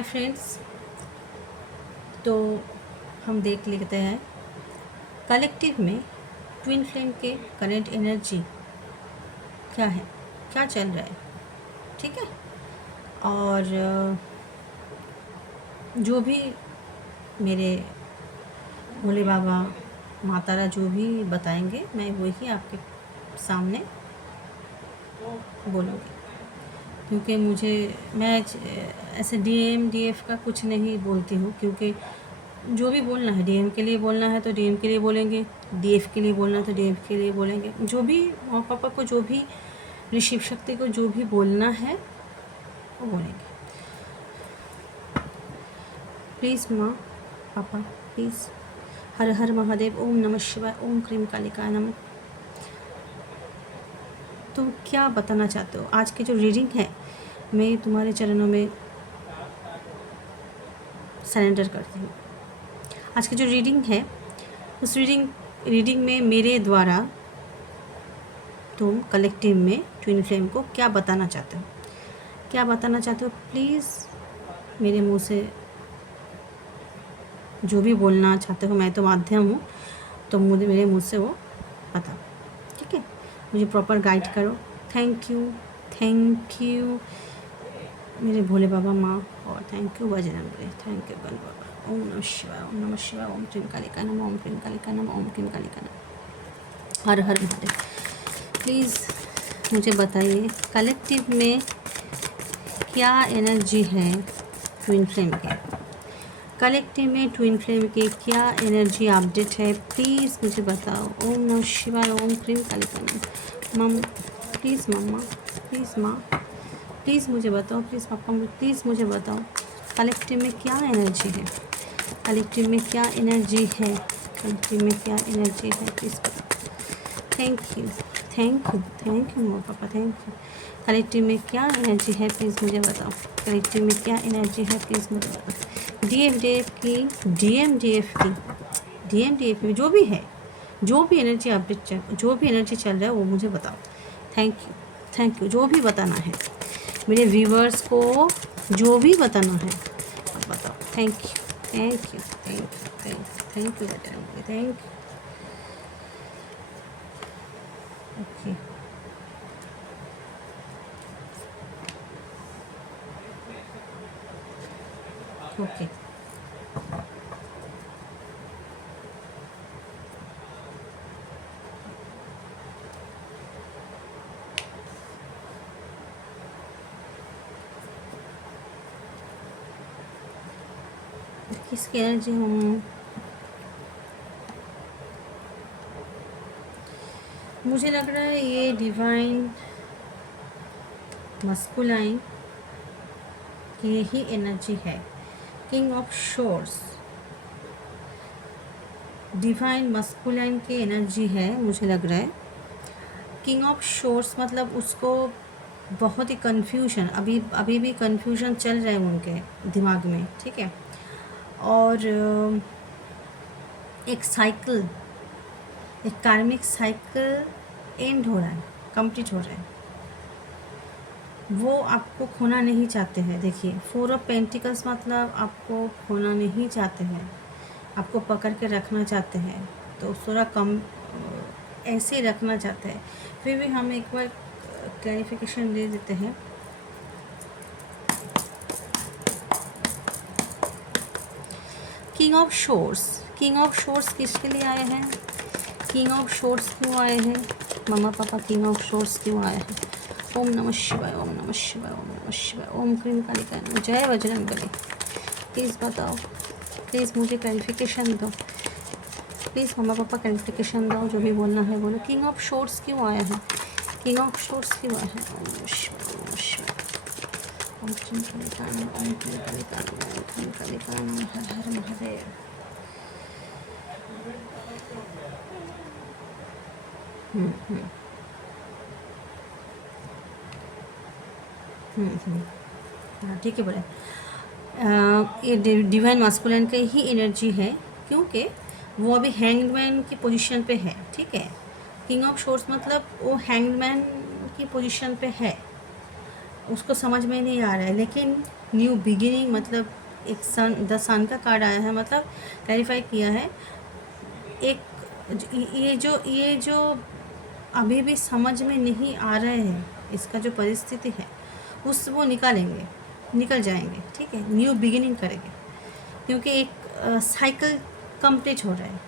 Hi friends, तो हम देख लेते हैं कलेक्टिव में ट्विन फ्लेम के करंट एनर्जी क्या है, क्या चल रहा है। ठीक है, और जो भी मेरे भोले बाबा मातारा जो भी बताएंगे मैं वही आपके सामने बोलूँगी, क्योंकि मैं ऐसे डीएफ का कुछ नहीं बोलती हूँ, क्योंकि जो भी बोलना है डीएम के लिए बोलना है तो डीएम के लिए बोलेंगे, डीएफ के लिए बोलना है तो डीएफ के लिए बोलेंगे। जो भी माँ पापा को, जो भी शिव शक्ति को जो भी बोलना है वो बोलेंगे। प्लीज़ माँ पापा प्लीज़। हर हर महादेव, ओम नमः शिवाय, ओम क्रीम कालिकाय नमः। तो क्या बताना चाहते हो? आज की जो रीडिंग है मैं तुम्हारे चरणों में सरेंडर करती हूँ। आज की जो रीडिंग है उस रीडिंग में मेरे द्वारा तुम कलेक्टिव में ट्विन फ्लेम को क्या बताना चाहते हो, क्या बताना चाहते हो? प्लीज़ मेरे मुंह से जो भी बोलना चाहते हो, मैं तो माध्यम हूँ, तो मुझे मेरे मुंह से वो बताओ। ठीक है, मुझे प्रॉपर गाइड करो। थैंक यू मेरे भोले बाबा माँ, और thank you Bajrangbali, thank you गण बाबा। ओम नमः शिवाय, ओम नमः शिवाय, ओम क्रीम कालिका नमः, ओम क्रीम कालिका नमः, ओम क्रीम कालिका नमः। हर हर महादेव। प्लीज़ मुझे बताइए कलेक्टिव में क्या एनर्जी है ट्विन फ्लेम के, कलेक्टिव में ट्विन फ्लेम के क्या एनर्जी अपडेट है, प्लीज़ मुझे बताओ। ओम नमः शिवाय, ओम क्रीम कालिका नमः। मम प्लीज़ मम्मा, प्लीज़ माँ, प्लीज़ मुझे बताओ, प्लीज़ पापा प्लीज़ मुझे बताओ कलेक्टिव में क्या एनर्जी है, कलेक्टिव में क्या एनर्जी है, कलेक्टिव में क्या एनर्जी है, प्लीज़ बताओ। थैंक यू मोर पापा, थैंक यू। कलेक्टिव में क्या एनर्जी है प्लीज़ मुझे बताओ, कलेक्टिव में क्या एनर्जी है प्लीज़ मुझे बताओ। डीएफ की डीएम जो भी है, जो भी एनर्जी अपडेट, जो भी एनर्जी चल रहा है वो मुझे बताओ। थैंक यू जो भी बताना है मेरे व्यूवर्स को, जो भी बताना है आप बताओ। Thank you thank you. Okay, okay किसकी एनर्जी हूँ? मुझे लग रहा है ये डिवाइन मस्कुलाइन की ही एनर्जी है। King of shores divine masculine की एनर्जी है, मुझे लग रहा है। किंग ऑफ शोर्स मतलब उसको बहुत ही कन्फ्यूजन, अभी भी कन्फ्यूजन चल रहा है उनके दिमाग में। ठीक है, और एक साइकिल, एक कार्मिक साइकिल एंड हो रहा है, कंप्लीट हो रहा है। वो आपको खोना नहीं चाहते हैं। देखिए, 4 ऑफ पेंटिकल्स मतलब आपको खोना नहीं चाहते हैं, आपको पकड़ के रखना चाहते हैं, तो थोड़ा कम ऐसे ही रखना चाहते हैं। फिर भी हम एक बार क्लैरिफिकेशन दे देते हैं। किंग ऑफ शोर्स किसके लिए आए हैं? किंग ऑफ शोर्स क्यों आए हैं मम्मा पापा? किंग ऑफ शोर्स क्यों आए हैं? ओम नमः शिवाय, ओम नमः शिवाय, ओम नमः शिवाय, ओम क्रीम कालिकाय नमः। जय बजरंगबली। प्लीज़ बताओ, प्लीज़ मुझे क्लैरिफिकेशन दो, प्लीज़ मम्मा पापा क्लैरिफिकेशन दो, जो भी बोलना है बोलो। किंग ऑफ शोर्स क्यों आया है? किंग ऑफ शोर्स क्यों आया है? ओम नमः शिवाय, ओम नमः शिवाय, ओम क्रीम कालिकाय नमः, ओम क्रीम कालिकाय नमः, ओम क्रीम कालिकाय नमः। हर हर महादेव। हाँ ठीक है, बोले ये डिवाइन मास्कुलिन की ही एनर्जी है, क्योंकि वो अभी हैंगमैन की पोजीशन पे है। ठीक है, किंग ऑफ शोर्स मतलब वो हैंगमैन की पोजीशन पे है, उसको समझ में नहीं आ रहा है, लेकिन न्यू बिगिनिंग, मतलब एक सन, द सन का कार्ड आया है, मतलब क्लैरिफाई किया है। एक ये जो अभी भी समझ में नहीं आ रहे हैं, इसका जो परिस्थिति है उस वो निकल जाएंगे, ठीक है, न्यू बिगिनिंग करेंगे, क्योंकि एक साइकिल कंप्लीट हो रहा है।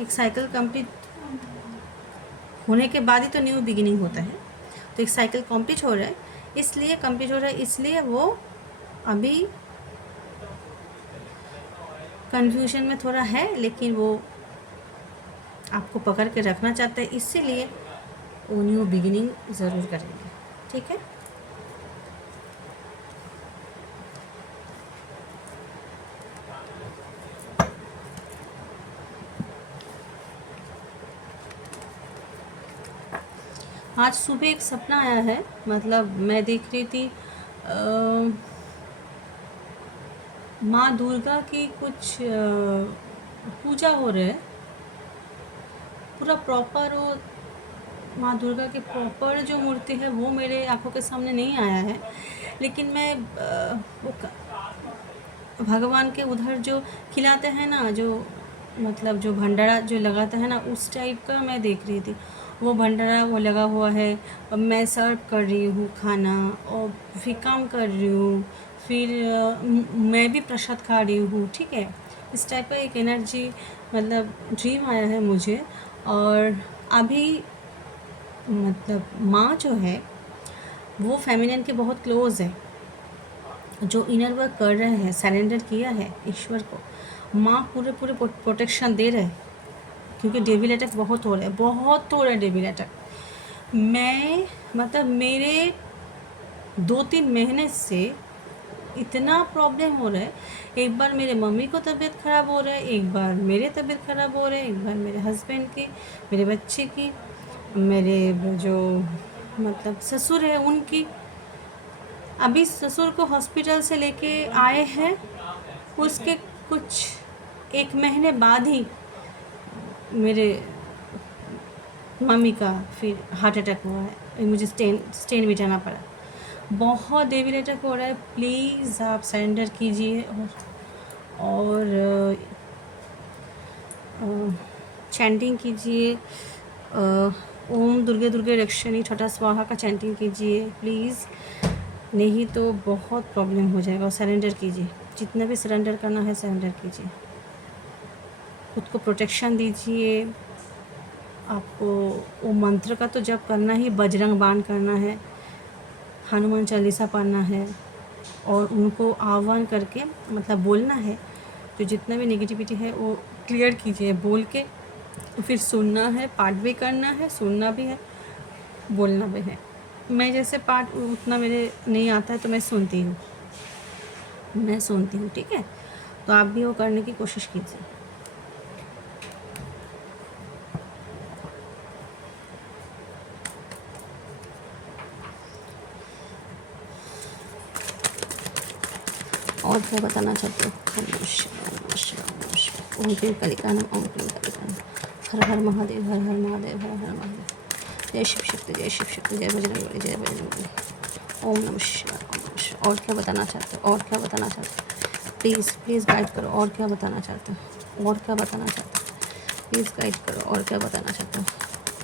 एक साइकिल कंप्लीट होने के बाद ही तो न्यू बिगिनिंग होता है। तो एक साइकिल कंप्लीट हो रहा है, इसलिए वो अभी कन्फ्यूजन में थोड़ा है, लेकिन वो आपको पकड़ के रखना चाहता है, इसीलिए वो न्यू बिगिनिंग ज़रूर करेंगे, ठीक है। आज सुबह एक सपना आया है, मतलब मैं देख रही थी माँ दुर्गा की कुछ पूजा हो रहा है, पूरा प्रॉपर वो माँ दुर्गा की प्रॉपर जो मूर्ति है वो मेरे आंखों के सामने नहीं आया है, लेकिन मैं वो भगवान के उधर जो खिलाते हैं ना, जो मतलब जो भंडारा जो लगाता है ना, उस टाइप का मैं देख रही थी। वो भंडारा वो लगा हुआ है और मैं सर्व कर रही हूँ खाना, और फिर काम कर रही हूँ, फिर मैं भी प्रसाद खा रही हूँ, ठीक है। इस टाइप का एक एनर्जी, मतलब ड्रीम आया है मुझे। और अभी मतलब माँ जो है वो फेमिनिन के बहुत क्लोज़ है, जो इनर वर्क कर रहे हैं, सरेंडर किया है ईश्वर को, माँ पूरे प्रोटेक्शन दे रहे हैं, क्योंकि डेविल अटैक बहुत हो रहा है डेविल अटैक। मैं मतलब मेरे 2-3 महीने से इतना प्रॉब्लम हो रहा है, एक बार मेरे मम्मी को तबीयत ख़राब हो रहा है, एक बार मेरे तबीयत ख़राब हो रहा है, एक बार मेरे हस्बैंड की, मेरे बच्चे की, मेरे जो मतलब ससुर है उनकी। अभी ससुर को हॉस्पिटल से लेके आए हैं, उसके कुछ 1 महीने बाद ही मेरे मम्मी का फिर हार्ट अटैक हुआ है, मुझे स्टेन बिठाना पड़ा। बहुत डेविल अटैक हो रहा है, प्लीज़ आप सरेंडर कीजिए और चैंटिंग कीजिए, ओम दुर्गे दुर्गे रक्षणी छठा स्वाहा का चैंटिंग कीजिए प्लीज़, नहीं तो बहुत प्रॉब्लम हो जाएगा। और सरेंडर कीजिए, जितना भी सरेंडर करना है सरेंडर कीजिए, खुद को प्रोटेक्शन दीजिए। आपको वो मंत्र का तो जप करना ही, बजरंग बाण करना है, हनुमान चालीसा पढ़ना है, और उनको आह्वान करके मतलब बोलना है, जो जितना भी नेगेटिविटी है वो क्लियर कीजिए बोल के। फिर सुनना है, पाठ भी करना है, सुनना भी है, बोलना भी है। मैं जैसे पाठ उतना मेरे नहीं आता है तो मैं सुनती हूँ, ठीक है। तो आप भी वो करने की कोशिश कीजिए। और क्या बताना चाहते हो? ओम नमः शिवाय, ओम नमः शिवाय, ओम नमः शिवाय, ओम क्लीं कलिकानम, ओम क्लीं कलिकानम, हर हर महादेव, हर हर महादेव, हर हर महादेव। जय शिव शक्ति, जय शिव शक्ति, जय बजरंगबली, जय बजरंगबली। ओम नमः शिवाय, ओम नमः शिवाय। और क्या बताना चाहते हो? और क्या बताना चाहते हो? प्लीज़ गाइड करो। और क्या बताना चाहते हो? और क्या बताना चाहते हो? प्लीज़ गाइड करो। और क्या बताना चाहते हो?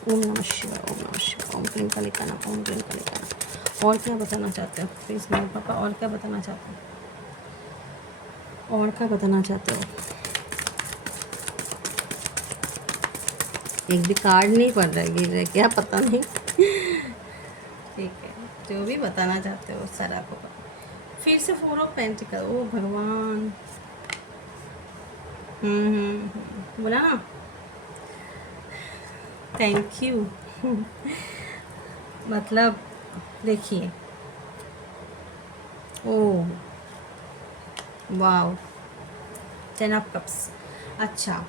ओम नमः शिवाय, ओम नमः शिवाय, ओम क्लीं कलिकानम, ओम क्लीं कलिकानम। और क्या बताना चाहते हो? प्लीज़ मेरे पापा, और क्या बताना चाहते हो? और क्या बताना चाहते हो? एक भी कार्ड नहीं पड़ रहा है, गिर रहा है, क्या पता नहीं। ठीक है, जो भी बताना चाहते हो सर आपको पता। फिर से 4 ऑफ पेंटिकल, ओ भगवान। बोला ना, थैंक यू। मतलब देखिए, ओ वाओ, 10 ऑफ कप्स। अच्छा,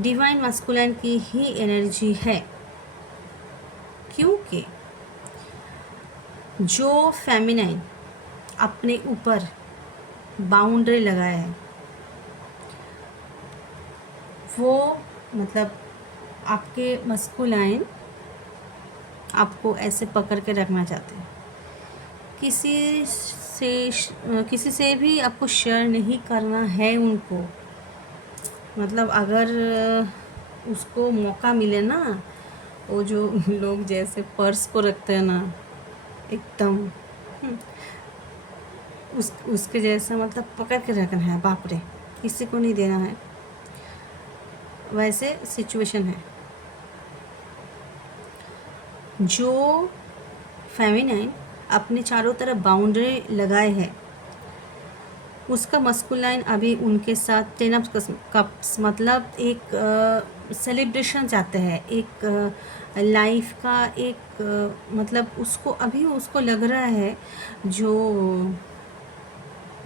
डिवाइन मस्कुलिन की ही एनर्जी है, क्योंकि जो फेमिनाइन अपने ऊपर बाउंड्री लगाया है, वो मतलब आपके मस्कुलाइन आपको ऐसे पकड़ के रखना चाहते हैं किसी से भी आपको शेयर नहीं करना है उनको। मतलब अगर उसको मौका मिले ना, वो जो लोग जैसे पर्स को रखते हैं ना एकदम, उसके जैसा मतलब पकड़ के रखना है, बाप रे, किसी को नहीं देना है, वैसे सिचुएशन है। जो फेमिनाइन अपने चारों तरफ बाउंड्री लगाए है, उसका मस्कुलाइन अभी उनके साथ 10 ऑफ कप्स मतलब एक सेलिब्रेशन चाहते हैं, एक लाइफ का एक मतलब उसको अभी उसको लग रहा है जो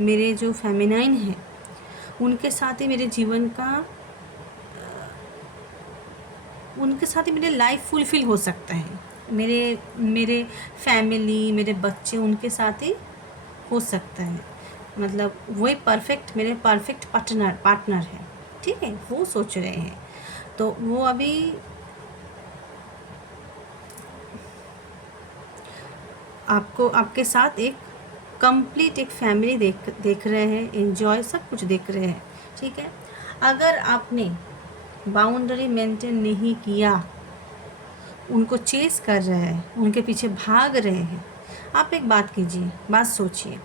मेरे जो फेमिनाइन है उनके साथ ही मेरे जीवन का उनके साथ ही मेरे लाइफ फुलफिल हो सकता है, मेरे मेरे फैमिली, मेरे बच्चे उनके साथ ही हो सकता है। मतलब वही परफेक्ट, मेरे परफेक्ट पार्टनर है, ठीक है, वो सोच रहे हैं। तो वो अभी आपको आपके साथ एक कंप्लीट एक फैमिली देख रहे हैं, एंजॉय सब कुछ देख रहे हैं, ठीक है। अगर आपने बाउंड्री मेंटेन नहीं किया, उनको चेस कर रहे हैं, उनके पीछे भाग रहे हैं, आप एक बात कीजिए, बात सोचिए,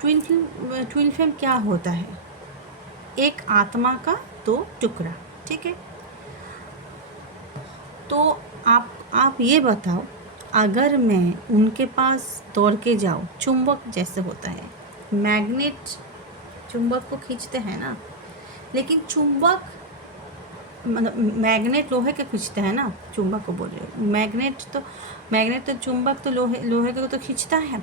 ट्विन फ्लेम क्या होता है? एक आत्मा का दो टुकड़ा, ठीक है। तो आप ये बताओ, अगर मैं उनके पास दौड़ के जाऊँ, चुंबक जैसे होता है, मैग्नेट चुंबक को खींचते हैं ना, लेकिन चुंबक मतलब मैग्नेट लोहे के खींचते हैं ना, चुंबक को बोल रहे हो, मैग्नेट तो चुंबक तो लोहे को तो खींचता है।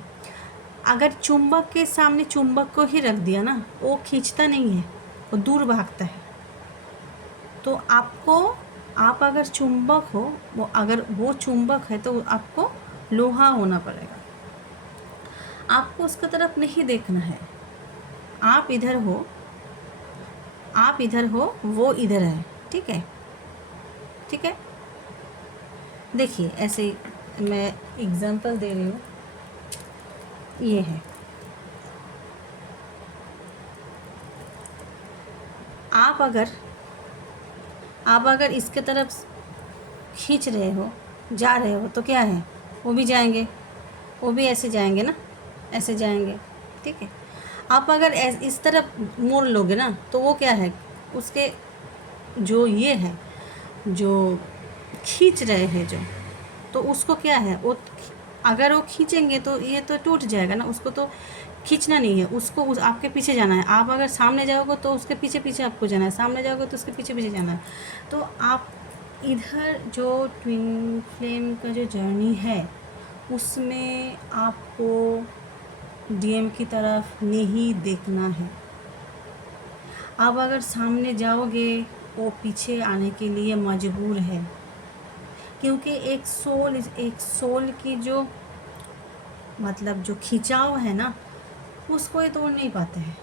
अगर चुंबक के सामने चुंबक को ही रख दिया ना, वो खींचता नहीं है, वो दूर भागता है। तो आप अगर चुंबक हो, वो अगर वो चुंबक है तो आपको लोहा होना पड़ेगा, आपको उसकी तरफ नहीं देखना है। आप इधर हो, वो इधर है, ठीक है, ठीक है। देखिए ऐसे मैं एग्जांपल दे रही हूँ, ये है, आप अगर इसके तरफ खींच रहे हो, जा रहे हो, तो क्या है, वो भी जाएंगे, वो भी ऐसे जाएंगे ना, ऐसे जाएंगे, ठीक है। आप अगर इस तरफ मोड़ लोगे ना, तो वो क्या है, उसके जो ये है, जो खींच रहे हैं जो, तो उसको क्या है, वो अगर वो खींचेंगे तो ये तो टूट जाएगा ना, उसको तो खींचना नहीं है, उसको आपके पीछे जाना है। आप अगर सामने जाओगे तो उसके पीछे पीछे आपको जाना है, सामने जाओगे तो उसके पीछे पीछे जाना है। तो आप इधर जो ट्विन फ्लेम का जो जर्नी है, उसमें आपको डीएम की तरफ नहीं देखना है। आप अगर सामने जाओगे, वो पीछे आने के लिए मजबूर है, क्योंकि एक सोल की जो मतलब जो खिंचाव है ना, उसको ये तोड़ नहीं पाते हैं।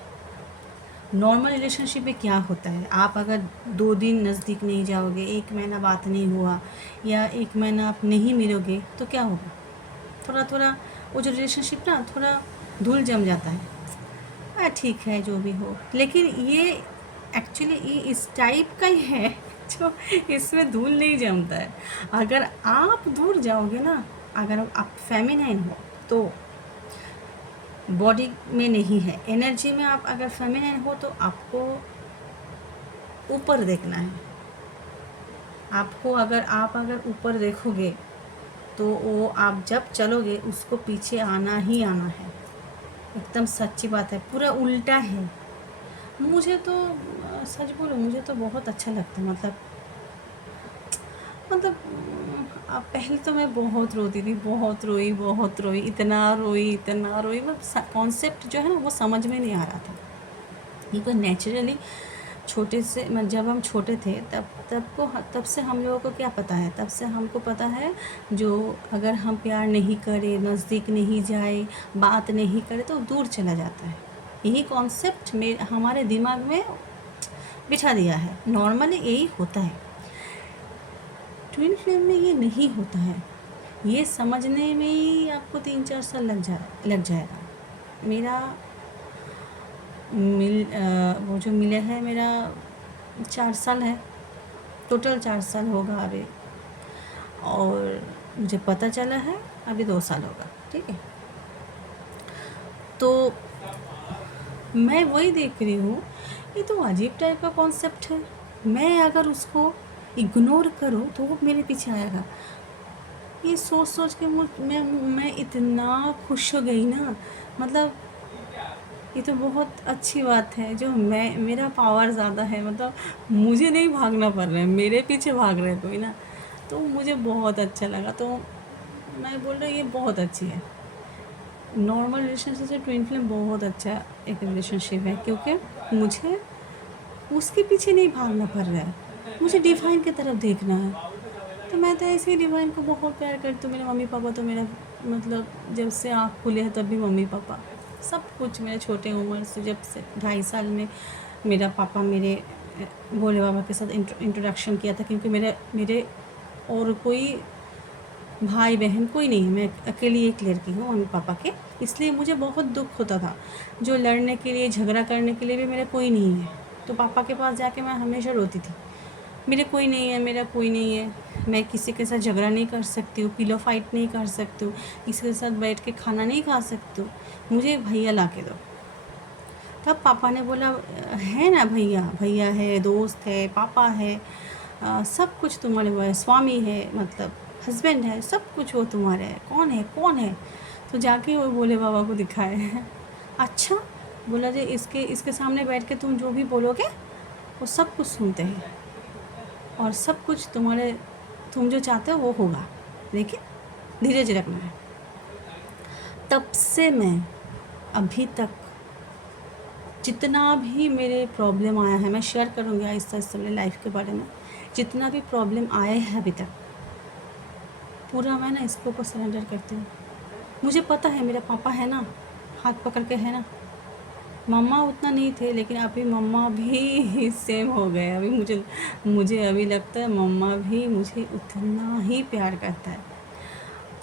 नॉर्मल रिलेशनशिप में क्या होता है, आप अगर 2 दिन नज़दीक नहीं जाओगे, 1 महीना बात नहीं हुआ, या 1 महीना आप नहीं मिलोगे, तो क्या होगा, थोड़ा थोड़ा वो जो रिलेशनशिप ना थोड़ा धूल जम जाता है। ठीक है, जो भी हो, लेकिन ये एक्चुअली ये इस टाइप का ही है जो इसमें धूल नहीं जमता है। अगर आप दूर जाओगे ना, अगर आप फेमिनाइन हो तो बॉडी में नहीं है, एनर्जी में आप अगर फेमिनाइन हो तो आपको ऊपर देखना है। आपको अगर ऊपर देखोगे तो वो आप जब चलोगे उसको पीछे आना ही आना है, एकदम सच्ची बात है, पूरा उल्टा है। मुझे तो सच बोलूं, मुझे तो बहुत अच्छा लगता है, मतलब पहले तो मैं बहुत रोती थी, बहुत रोई, इतना रोई, मतलब कॉन्सेप्ट जो है ना वो समझ में नहीं आ रहा था। ये तो नेचुरली छोटे से जब हम छोटे थे तब से हम लोगों को क्या पता है, तब से हमको पता है, जो अगर हम प्यार नहीं करें, नज़दीक नहीं जाए, बात नहीं करे तो दूर चला जाता है। यही कॉन्सेप्ट में हमारे दिमाग में बिठा दिया है, नॉर्मली यही होता है। ट्विन फ्लेम में ये नहीं होता है। ये समझने में ही आपको 3-4 साल लग जाएगा। मेरा वो जो मिला है मेरा 4 साल है, टोटल 4 साल होगा अभी, और मुझे पता चला है अभी 2 साल होगा, ठीक है। तो मैं वही देख रही हूँ, ये तो अजीब टाइप का कॉन्सेप्ट है। मैं अगर उसको इग्नोर करूँ तो वो मेरे पीछे आएगा। ये सोच सोच के मैं इतना खुश हो गई ना, मतलब ये तो बहुत अच्छी बात है। जो मेरा पावर ज़्यादा है, मतलब मुझे नहीं भागना पड़ रहा है, मेरे पीछे भाग रहे कोई ना, तो मुझे बहुत अच्छा लगा। तो मैं बोल रही ये बहुत अच्छी है। नॉर्मल रिलेशनशिप से ट्विन फ्लेम बहुत अच्छा एक रिलेशनशिप है, क्योंकि मुझे उसके पीछे नहीं भागना पड़ रहा है, मुझे डिवाइन की तरफ देखना है। तो मैं तो ऐसे ही डिवाइन को बहुत प्यार करती हूँ। मेरे मम्मी पापा तो मेरा मतलब जब से आँख खुले हैं तब भी मम्मी पापा सब कुछ, मेरे छोटे उम्र से जब से 2.5 साल में मेरा पापा मेरे भोले बाबा के साथ इंट्रोडक्शन किया था, क्योंकि मेरे और कोई भाई बहन कोई नहीं है, मैं अकेली एक लड़की हूँ मम्मी पापा के, इसलिए मुझे बहुत दुख होता था। जो लड़ने के लिए झगड़ा करने के लिए भी मेरा कोई नहीं है, तो पापा के पास जाके मैं हमेशा रोती थी, मेरे कोई नहीं है, मेरा कोई नहीं है, मैं किसी के साथ झगड़ा नहीं कर सकती हूँ, पिलो फाइट नहीं कर सकती हूँ, किसी के साथ बैठ के खाना नहीं खा सकती हूँ, मुझे भैया ला के दो। तब पापा ने बोला है ना भैया, भैया है, दोस्त है, पापा है, सब कुछ तुम्हारे वो है, स्वामी है, मतलब हस्बैंड है, सब कुछ वो तुम्हारे है, कौन है कौन है। तो जाके वो भोले बाबा को दिखाए। अच्छा, बोला जी इसके सामने बैठ के तुम जो भी बोलोगे वो सब कुछ सुनते हैं, और सब कुछ तुम जो चाहते हो वो होगा, लेकिन धीरज रखना है। तब से मैं अभी तक जितना भी मेरे प्रॉब्लम आया है, मैं शेयर करूँगी आहिस्ता आहिस्ता मेरे लाइफ के बारे में, जितना भी प्रॉब्लम आया है अभी तक, पूरा मैं ना इसके ऊपर सरेंडर करती हूँ। मुझे पता है मेरा पापा है ना, हाथ पकड़ के है ना, मम्मा उतना नहीं थे, लेकिन अभी मम्मा भी सेम हो गए। अभी मुझे अभी लगता है मम्मा भी मुझे उतना ही प्यार करता है।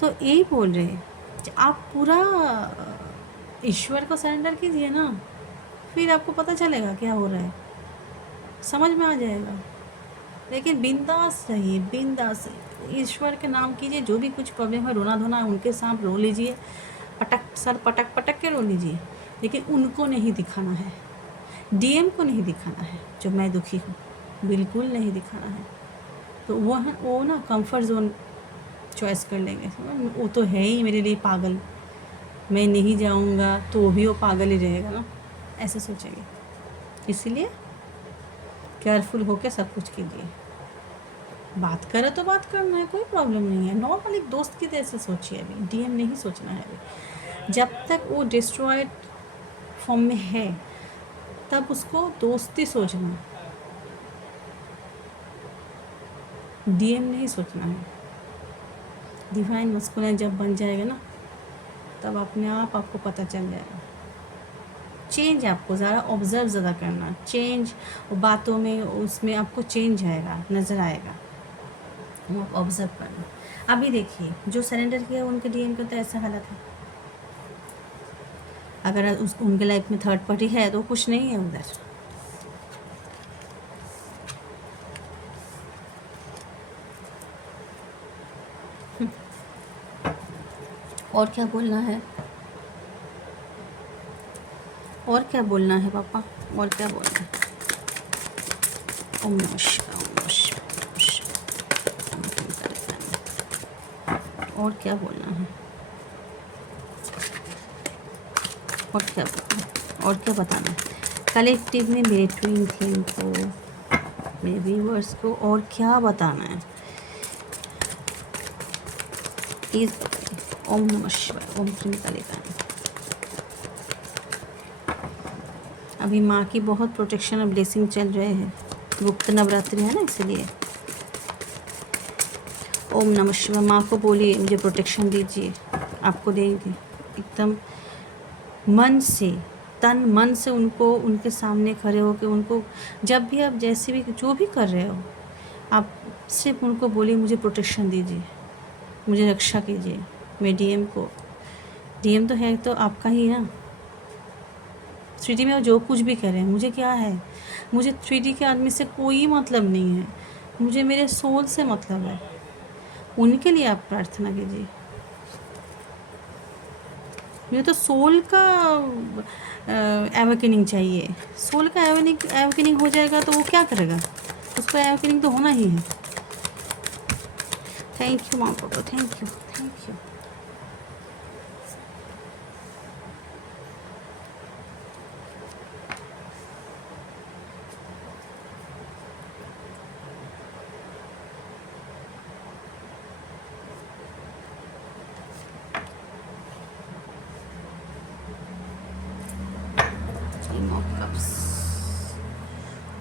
तो यही बोल रहे हैं कि आप पूरा ईश्वर को सरेंडर कीजिए ना, फिर आपको पता चलेगा क्या हो रहा है, समझ में आ जाएगा। लेकिन बिंदास रहिए, बिंदास ईश्वर के नाम कीजिए। जो भी कुछ प्रॉब्लम है, रोना धोना उनके साथ रो लीजिए, सर पटक पटक के रो लीजिए, लेकिन उनको नहीं दिखाना है, डीएम को नहीं दिखाना है जो मैं दुखी हूँ, बिल्कुल नहीं दिखाना है। तो वो ना कंफर्ट जोन चॉइस कर लेंगे, वो तो है ही मेरे लिए पागल, मैं नहीं जाऊँगा तो भी वो पागल ही रहेगा ना, ऐसे सोचेंगे। इसीलिए केयरफुल होकर सब कुछ कीजिए। बात करे तो बात करना है, कोई प्रॉब्लम नहीं है, नॉर्मल एक दोस्त की तरह से सोचिए। अभी डीएम नहीं सोचना है अभी, जब तक वो डिस्ट्रॉयड फॉर्म में है तब उसको दोस्ती सोचना, डीएम नहीं सोचना है। डिवाइन मस्कुलिन जब बन जाएगा ना, तब अपने आप आपको पता चल जाएगा चेंज। आपको ज़्यादा ऑब्ज़र्व ज़्यादा करना, चेंज बातों में उसमें आपको चेंज आएगा, नज़र आएगा, वो आप ऑब्ज़र्व करना। अभी देखिए जो सरेंडर किया उनके डीएम का तो ऐसा हालत है। अगर उनके लाइफ में थर्ड पार्टी है तो कुछ नहीं है उधर। और क्या बोलना है, और क्या बोलना है पापा, और क्या बोलना है। ओम नमः शिवाय, ओम नमः शिवाय, ओम नमः शिवाय, ओम नमः शिवाय। और क्या बोलना है, और क्या बोलना है, और क्या बताना है कलेक्टिव में मेरे ट्विन फ्लेम को, मेरे व्यूअर्स को, और क्या बताना है प्लीज़ बताइए। ओम नमः शिवाय, ओम क्रीम कालिकानी। अभी माँ की बहुत प्रोटेक्शन और ब्लेसिंग चल रहे हैं, गुप्त नवरात्रि है ना, इसलिए ओम नमः शिवाय। माँ को बोलिए मुझे प्रोटेक्शन दीजिए, आपको देंगे एकदम मन से, तन मन से उनको, उनके सामने खड़े होकर उनको, जब भी आप जैसे भी जो भी कर रहे हो, आप सिर्फ उनको बोलिए मुझे प्रोटेक्शन दीजिए, मुझे रक्षा कीजिए। मैं डीएम को, डीएम तो है तो आपका ही ना। 3D में वो जो कुछ भी करें मुझे क्या है, मुझे 3D के आदमी से कोई मतलब नहीं है, मुझे मेरे सोल से मतलब है। उनके लिए आप प्रार्थना कीजिए। मुझे तो सोल का एवेकनिंग चाहिए। सोल का एवेकनिंग हो जाएगा तो वो क्या करेगा, उसको एवेकनिंग तो होना ही है। थैंक यू माँ पापा, thank you thank you.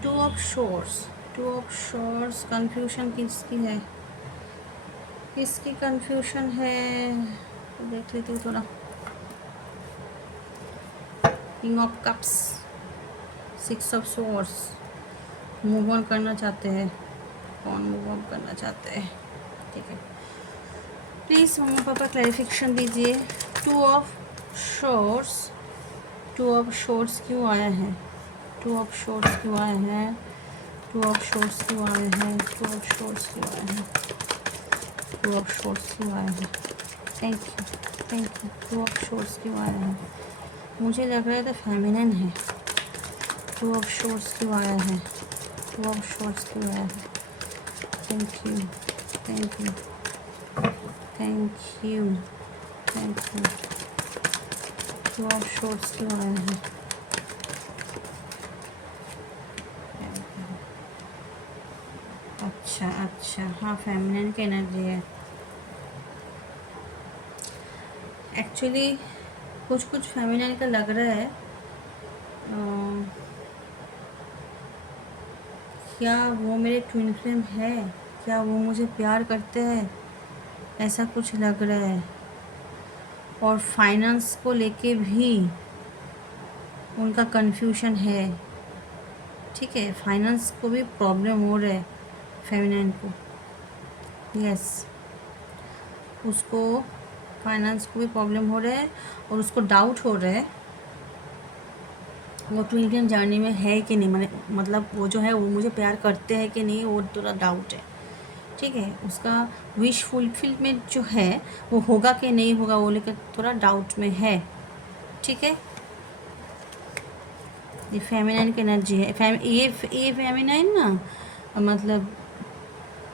Two of shores, two of shores. Confusion किसकी है, किसकी कन्फ्यूशन है तो देख लेती हूँ थोड़ा। King of cups, 6 of source. Move on करना चाहते हैं, कौन मूव ऑन करना चाहते हैं? ठीक है, प्लीज़ मम्मा पापा क्लैरिफिकेशन दीजिए। 2 ऑफ शोर्स, 2 ऑफ शोर्स क्यों आया है? 2 ऑफ शोर्स क्यों आया है? 2 ऑफ शोर्स क्यों आए हैं? 2 ऑफ शोर्स क्यों आए हैं? 2 ऑफ शोर्स क्यों आए हैं? Thank you thank you. 2 of shores क्यों आए हैं? मुझे लग रहा है तो फेमिनिन है। 2 ऑफ शोर्स क्यों आया है? 2 ऑफ शोर्स क्यों आया है? Thank you thank you thank you thank you. 2 of shores क्यों आया है? अच्छा अच्छा, हाँ फेमिनिन की एनर्जी है एक्चुअली। कुछ कुछ फेमिनिन का लग रहा है क्या वो मेरे ट्विन फ्लेम है, क्या वो मुझे प्यार करते हैं, ऐसा कुछ लग रहा है। और फाइनेंस को लेके भी उनका कंफ्यूजन है। ठीक है, फाइनेंस को भी प्रॉब्लम हो रहा है फेमिनिन को। यस, उसको फाइनेंस को भी प्रॉब्लम हो रहा है और उसको डाउट हो रहा है वो ट्विन फ्लेम जर्नी में है कि नहीं, मतलब वो जो है वो मुझे प्यार करते हैं कि नहीं, वो थोड़ा डाउट है। ठीक है, उसका विश फुलफिलमेंट जो है वो होगा कि नहीं होगा वो लेकर थोड़ा डाउट में है। ठीक है, ये फेमिनाइन की एनर्जी है। ये फेमिनाइन ना, मतलब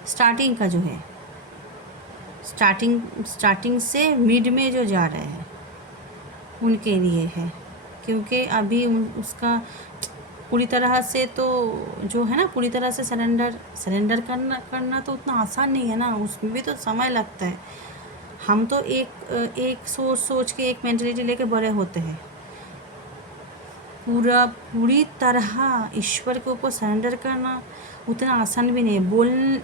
स्टार्टिंग का जो है, स्टार्टिंग से मिड में जो जा रहे हैं उनके लिए है। क्योंकि अभी उसका पूरी तरह से तो जो है ना, पूरी तरह से सरेंडर करना तो उतना आसान नहीं है ना, उसमें भी तो समय लगता है। हम तो एक सोच के एक मेंटलिटी लेके बड़े होते हैं। पूरी तरह ईश्वर के ऊपर सरेंडर करना उतना आसान भी नहीं है।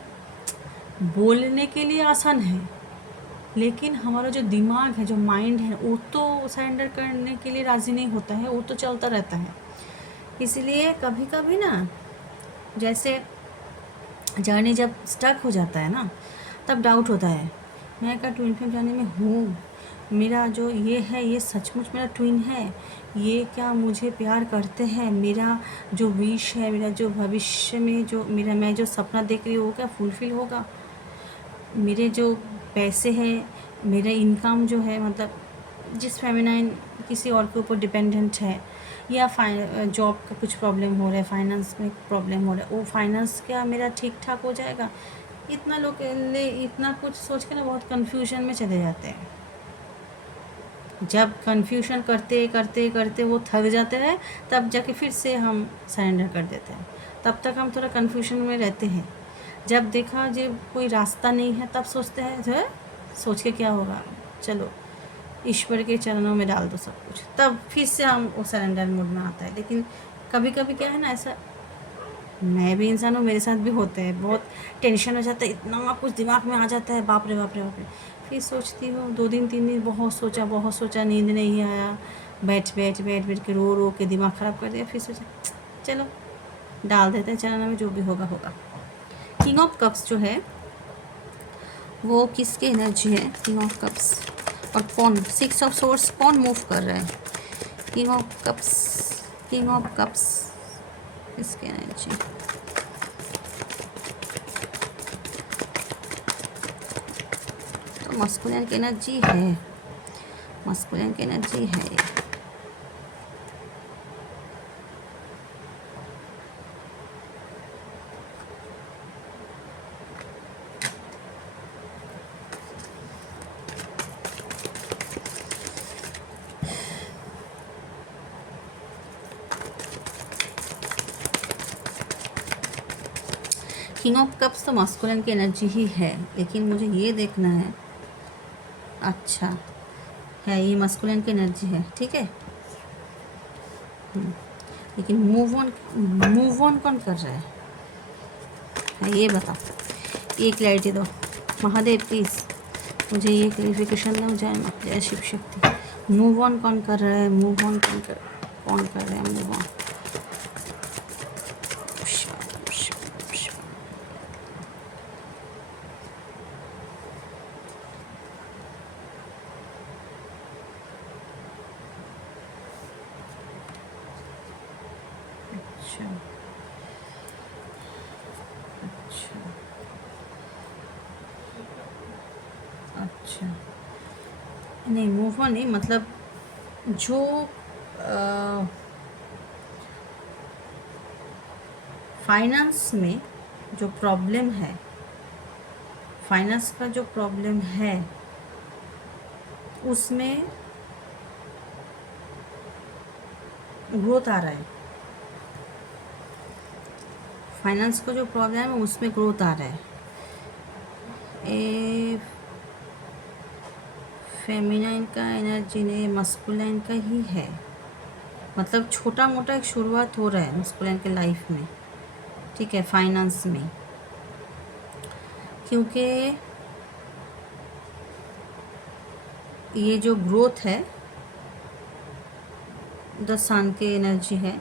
बोलने के लिए आसान है, लेकिन हमारा जो दिमाग है, जो माइंड है, वो तो सरेंडर करने के लिए राज़ी नहीं होता है, वो तो चलता रहता है। इसलिए कभी कभी ना, जैसे जर्नी जब स्टक हो जाता है ना, तब डाउट होता है मैं क्या ट्विन फ्लेम जर्नी में हूँ, मेरा जो ये है ये सचमुच मेरा ट्विन है, ये क्या मुझे प्यार करते हैं, मेरा जो विश है, मेरा जो भविष्य में जो मैं जो सपना देख रही हूँ वो क्या फुलफिल होगा, मेरे जो पैसे हैं, मेरा इनकम जो है, मतलब जिस फेमिनाइन किसी और के ऊपर डिपेंडेंट है, या जॉब का कुछ प्रॉब्लम हो रहा है, फाइनेंस में प्रॉब्लम हो रहा है, वो फाइनेंस क्या मेरा ठीक ठाक हो जाएगा। इतना लोग इतना कुछ सोच के ना बहुत कन्फ्यूजन में चले जाते हैं। जब कन्फ्यूजन करते करते करते वो थक जाते हैं, तब जाके फिर से हम सरेंडर कर देते हैं। तब तक हम थोड़ा कन्फ्यूजन में रहते हैं। जब देखा जब कोई रास्ता नहीं है, तब सोचते हैं जो है सोच के क्या होगा, चलो ईश्वर के चरणों में डाल दो सब कुछ, तब फिर से हम वो सरेंडर मोड में आता है। लेकिन कभी कभी क्या है ना, ऐसा मैं भी इंसान हूँ, मेरे साथ भी होते हैं, बहुत टेंशन हो जाता है, इतना कुछ दिमाग में आ जाता है, बाप रे बाप रे बाप रे। फिर सोचती हूँ 2 दिन 3 दिन बहुत सोचा, नींद नहीं आया, बैठ के रो के दिमाग ख़राब कर दिया। फिर सोचा चलो डाल देते हैं चरण में, जो भी होगा होगा। किंग ऑफ कप्स जो है वो किसकी एनर्जी है? King of cups. और कौन? 6 ऑफ सोर्स कौन मूव कर रहा है? King of cups. King of cups किसकी एनर्जी? तो मस्कुलिन की एनर्जी है, मस्कुलिन की एनर्जी है। किंग ऑफ कप्स तो मस्कुलिन की एनर्जी ही है, लेकिन मुझे ये देखना है। अच्छा है, ये मस्कुलिन की एनर्जी है, ठीक है। लेकिन मूव ऑन कौन कर रहा है ये बताओ, ये क्लैरिटी दो महादेव प्लीज़, मुझे ये क्लैरिफिकेशन दो। जय शिव शक्ति। मूव ऑन कौन कर रहा है? मूव ऑन कौन कर रहा है? Move on. अच्छा अच्छा अच्छा, नहीं मूव ऑन नहीं, मतलब जो फाइनेंस में जो प्रॉब्लम है, फाइनेंस का जो प्रॉब्लम है उसमें ग्रोथ आ रहा है। फाइनेंस का जो प्रॉब्लम है उसमें ग्रोथ आ रहा है। ए फेमिनाइन का एनर्जी नहीं, मस्कुलाइन का ही है। मतलब छोटा मोटा एक शुरुआत हो रहा है मस्कुलाइन के लाइफ में, ठीक है, फाइनेंस में। क्योंकि ये जो ग्रोथ है द सन की एनर्जी है,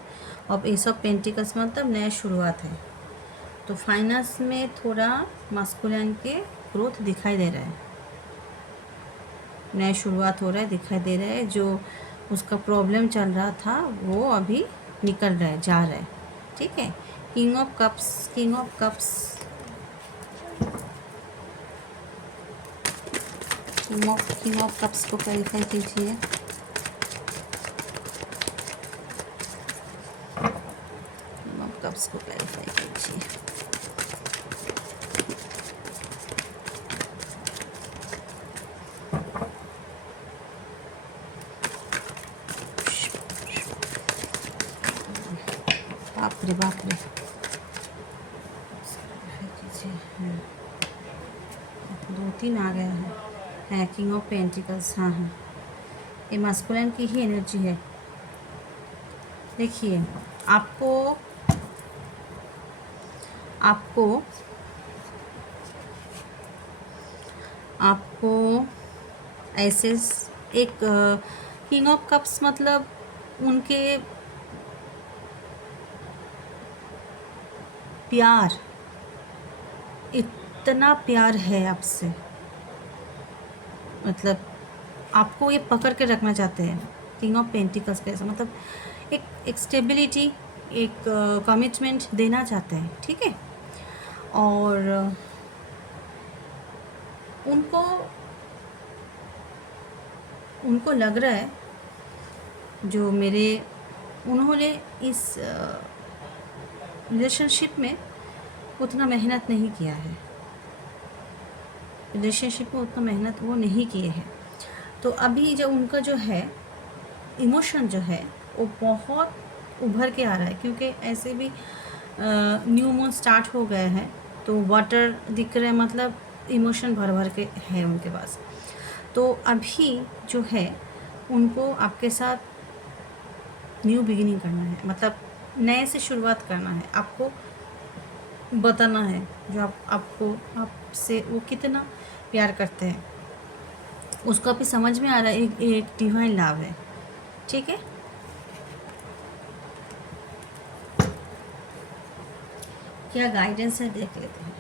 और एस ऑफ पेंटिकल्स मतलब नया शुरुआत है। तो फाइनेंस में थोड़ा मस्कुलाइन के ग्रोथ दिखाई दे रहा है, नया शुरुआत हो रहा है, दिखाई दे रहा है। जो उसका प्रॉब्लम चल रहा था वो अभी निकल रहा है, जा रहा है, ठीक है। King of cups, king of cups, king of cups को क्लैरिफाई कीजिए। किंग ऑफ कप्स को क्लैरिफाई कीजिए। बाप रे बाप रे, दो तीन आ गया है किंग ऑफ पेंटिकल्स। हाँ हाँ, ये मस्कुलिन की ही एनर्जी है। देखिए आपको आपको आपको ऐसे एक किंग ऑफ कप्स मतलब उनके प्यार, इतना प्यार है आपसे, मतलब आपको ये पकड़ के रखना चाहते हैं। किंग ऑफ पेंटिकल्स कैसा मतलब एक स्टेबिलिटी, एक कमिटमेंट देना चाहते हैं, ठीक है। और उनको उनको लग रहा है जो मेरे उन्होंने इस रिलेशनशिप में उतना मेहनत नहीं किया है, रिलेशनशिप में उतना मेहनत वो नहीं किए हैं। तो अभी जो उनका जो है इमोशन जो है वो बहुत उभर के आ रहा है, क्योंकि ऐसे भी न्यू मून स्टार्ट हो गए हैं, तो वाटर दिख रहे हैं, मतलब इमोशन भर भर के है उनके पास। तो अभी जो है उनको आपके साथ न्यू बिगिनिंग करना है, मतलब नए से शुरुआत करना है। आपको बताना है जो आपसे वो कितना प्यार करते हैं, उसको अभी समझ में आ रहा है। एक डिवाइन लव है, ठीक है। क्या गाइडेंस है देख लेते हैं।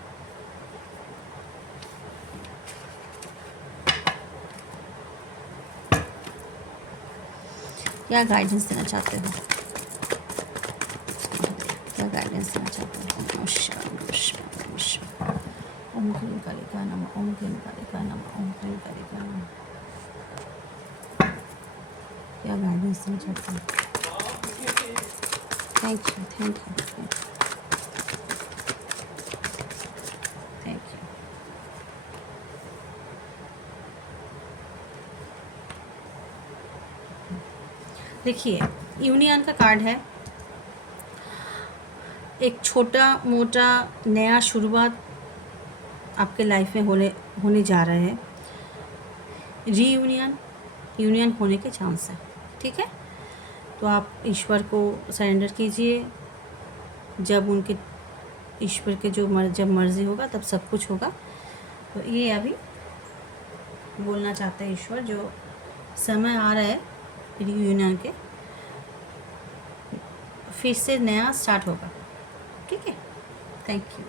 क्या गाइडेंस देना चाहते हो, क्या गाइडेंस देना चाहते हो? ओम क्लीम कालिका नमः, ओम क्लीम कालिका नमः, ओम क्लीम कालिका नमः। क्या गाइडेंस देना चाहते हो? Thank you, thank you, thank you. देखिए, यूनियन का कार्ड है, एक छोटा मोटा नया शुरुआत आपके लाइफ में होने जा रहा है। यूनियन होने के चांस है, ठीक है। तो आप ईश्वर को सरेंडर कीजिए, जब ईश्वर के जब मर्जी होगा तब सब कुछ होगा। तो ये अभी बोलना चाहते हैं ईश्वर, जो समय आ रहा है रीयूनियन के, फिर से नया स्टार्ट होगा, ठीक है। Thank you.